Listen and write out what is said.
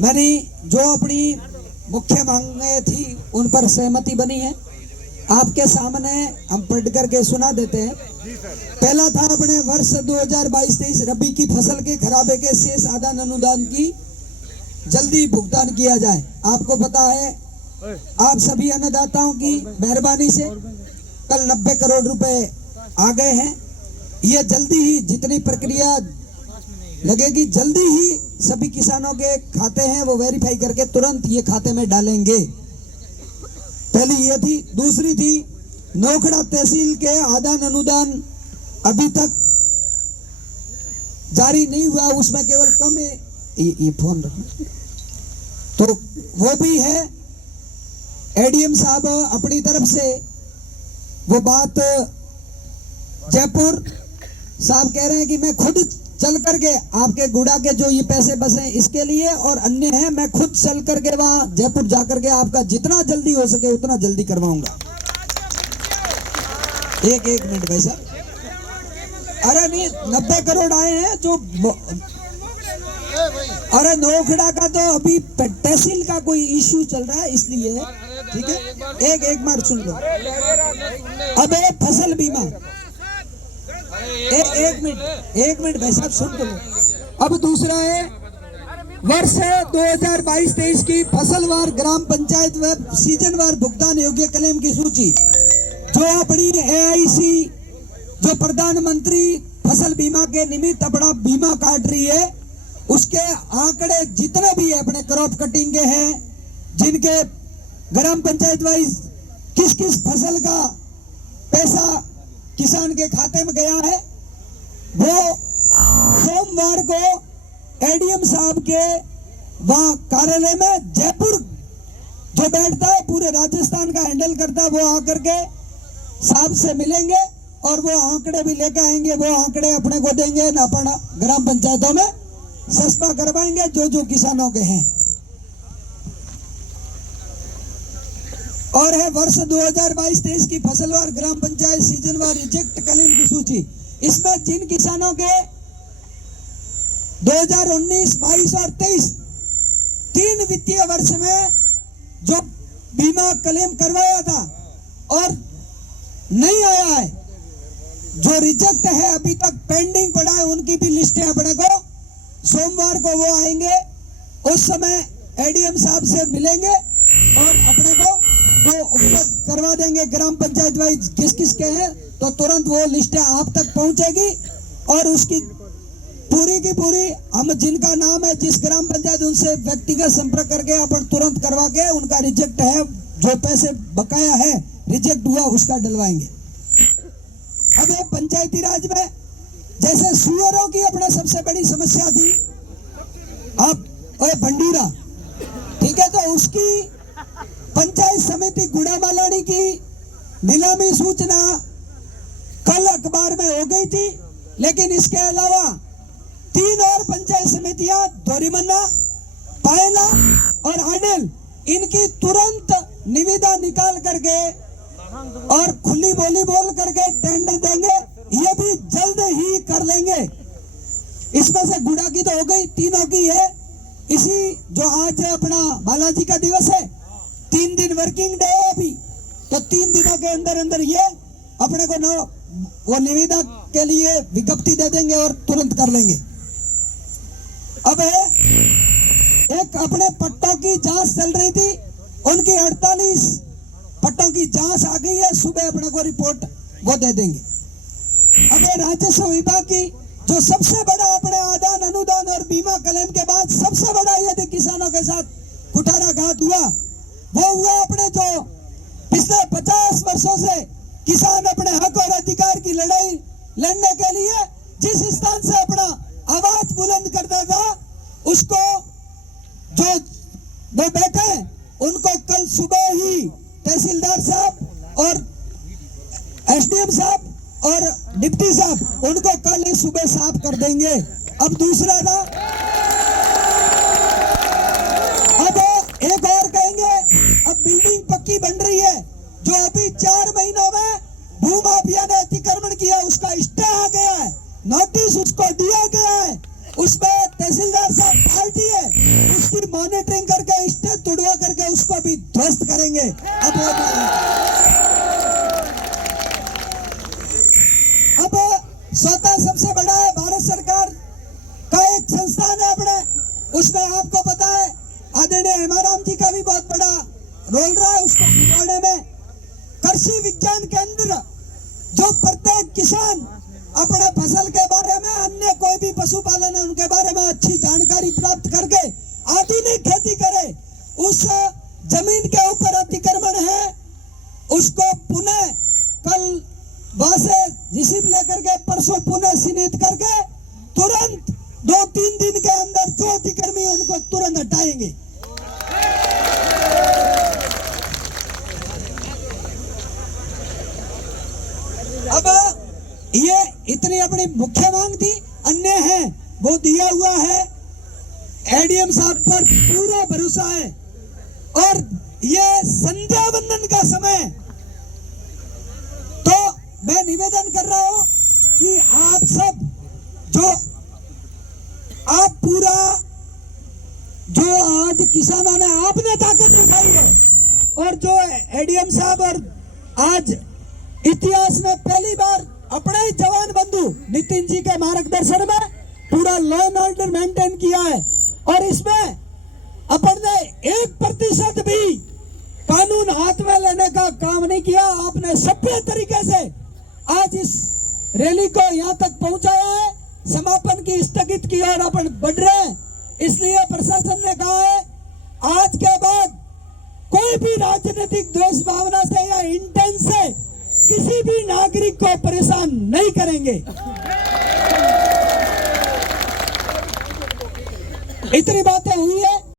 मैंने जो अपनी मुख्य मांगे थी उन पर सहमति बनी है। आपके सामने हम पढ़ करके सुना देते हैं। पहला था अपने वर्ष 2022-23 रबी की फसल के खराबे के शेष आदान अनुदान की जल्दी भुगतान किया जाए। आपको पता है आप सभी अन्नदाताओं की मेहरबानी से कल 90 करोड़ रुपए आ गए हैं। ये जल्दी ही जितनी प्रक्रिया लगेगी जल्दी ही सभी किसानों के खाते हैं वो वेरीफाई करके तुरंत ये खाते में डालेंगे। पहली ये थी। दूसरी थी नोखड़ा तहसील के आदान अनुदान अभी तक जारी नहीं हुआ, उसमें केवल कम है। ये फोन रखना तो वो भी है। एडीएम साहब अपनी तरफ से वो बात जयपुर साहब कह रहे हैं कि मैं खुद चल करके आपके गुड़ा के जो ये पैसे बसे इसके लिए और अन्य हैं, मैं खुद चल करके वहां जयपुर जाकर के आपका जितना जल्दी हो सके उतना जल्दी करवाऊंगा। एक मिनट भाई साहब। अरे नहीं 90 करोड़ आए हैं जो अरे नोखड़ा का तो अभी तहसील का कोई इश्यू चल रहा है इसलिए, ठीक है। एक बार सुन लो। अब फसल बीमा एक मिनट भाई साहब सुन लो। अब दूसरा है वर्ष 2022-23 की फसलवार ग्राम पंचायत व सीजनवार भुगतान योग्य क्लेम की सूची जो अपनी एआईसी जो प्रधानमंत्री फसल बीमा के निमित्त अपना बीमा काट रही है उसके आंकड़े जितने भी है अपने क्रॉप कटिंग के हैं, जिनके ग्राम पंचायत वाइज किस किस फसल का पैसा किसान के खाते में गया है, वो सोमवार को एडीएम साहब के वहां कार्यालय में जयपुर जो बैठता है पूरे राजस्थान का हैंडल करता है, वो आकर के साहब से मिलेंगे और वो आंकड़े भी लेके आएंगे। वो आंकड़े अपने को देंगे ना, अपना ग्राम पंचायतों में सस्ता करवाएंगे जो किसानों के हैं। और है वर्ष 2022-23 की फसलवार ग्राम पंचायत सीजनवार रिजेक्ट क्लेम की सूची। इसमें जिन किसानों के 2019, 22 और 23 तीन वित्तीय वर्ष में जो बीमा क्लेम करवाया था और नहीं आया है, जो रिजेक्ट है अभी तक पेंडिंग पड़ा है, उनकी भी लिस्टें अपने को सोमवार को वो आएंगे। उस समय एडीएम साहब से मिलेंगे और अपने को वो उपलब्ध करवा देंगे ग्राम पंचायत वाइज किस किस के हैं, तो तुरंत वो लिस्टें आप तक पहुंचेगी और उसकी पूरी की पूरी हम जिनका नाम है जिस ग्राम पंचायत उनसे व्यक्तिगत संपर्क करके अपन तुरंत करवा के उनका रिजेक्ट है जो पैसे बकाया है रिजेक्ट हुआ उसका डलवाएंगे। अब ये पंचायती राज में जैसे सुअरों की अपना सबसे बड़ी समस्या थी, अब भंडूरा, ठीक है, तो उसकी पंचायत समिति गुड़ामालानी की नीलामी सूचना कल अखबार में हो गई थी, लेकिन इसके अलावा 3 और पंचायत समितियां दोरीमन्ना, पायला और आडेल इनकी तुरंत निविदा निकाल करके और खुली बोली बोल करके टेंडर देंगे, ये भी जल्द ही कर लेंगे। इसमें से गुड़ा की तो हो गई, तीनों की है। इसी जो आज अपना बालाजी का दिवस है, 3 दिन वर्किंग डे है अभी, तो 3 दिनों के अंदर अंदर ये अपने को वो निविदा के लिए विज्ञप्ति दे देंगे और तुरंत कर लेंगे। अब एक अपने पट्टों की जांच चल रही थी, उनकी 48 पट्टों की जांच आ गई है, सुबह अपने को रिपोर्ट वो दे देंगे। अब राजस्व विभाग की जो सबसे बड़ा अपने आदान अनुदान और बीमा क्लेम के बाद सबसे बड़ा यदि किसानों के साथ कुठाराघात हुआ, वो हुआ अपने जो पिछले 50 वर्षों से किसान अपने हक और अधिकार की लड़ाई लड़ने के लिए जिस स्थान से अपना आवाज बुलंद करता था, उसको जो वो बैठे उनको कल सुबह ही तहसीलदार साहब और एसडीएम साहब और डिप्टी साहब उनको कल ही सुबह साफ कर देंगे। अब दूसरा था, अब एक और कहेंगे, अब बिल्डिंग पक्की बन रही है, जो अभी 4 महीनों में भूमाफिया ने अतिक्रमण किया उसका स्टे आ गया है, नोटिस उसको दिया गया है, उसमें तहसीलदार साहब पार्टी है, उसकी मॉनिटरिंग करके स्टेज तोड़वा करके उसको भी ध्वस्त करेंगे। अब स्वतः सबसे बड़ा है भारत सरकार का एक संस्थान है अपने, उसमें आपको पता है आदरणीय हेमाराम जी का भी बहुत बड़ा रोल रहा है उसको बिगाड़ने में। कृषि विज्ञान केंद्र जो प्रत्येक किसान अपने फसल के बारे में, अन्य कोई भी पशुपालन है उनके बारे में अच्छी जानकारी प्राप्त करके आधुनिक खेती करे, उस जमीन के ऊपर अतिक्रमण है उसको पुनः कल वहां से रिसीव लेकर के परसों पुनः चिन्हित करके तुरंत 2-3 दिन के अंदर जो अतिक्रमी उनको तुरंत हटाएंगे। अब ये इतनी अपनी मुख्य मांग थी, अन्य है वो दिया हुआ है। एडीएम साहब पर पूरा भरोसा है और ये संध्या वंदन का समय, तो मैं निवेदन कर रहा हूं कि आप सब जो आप पूरा जो आज किसानों ने आपने ताकत दिखाई है और जो एडीएम साहब और आज इतिहास में पहली बार अपने ही जवान बंधु नितिन जी के मार्गदर्शन में पूरा लॉ एंड ऑर्डर मेंटेन किया है और इसमें अपन ने 1% भी कानून हाथ में लेने का काम नहीं किया। आपने सभ्य तरीके से आज इस रैली को यहाँ तक पहुंचाया है, समापन की स्थगित की ओर अपन बढ़ रहे हैं। इसलिए प्रशासन ने कहा है आज के बाद कोई भी राजनीतिक द्वेष भावना से या इंटेंस से किसी भी नागरिक को परेशान नहीं करेंगे। इतनी बातें हुई है।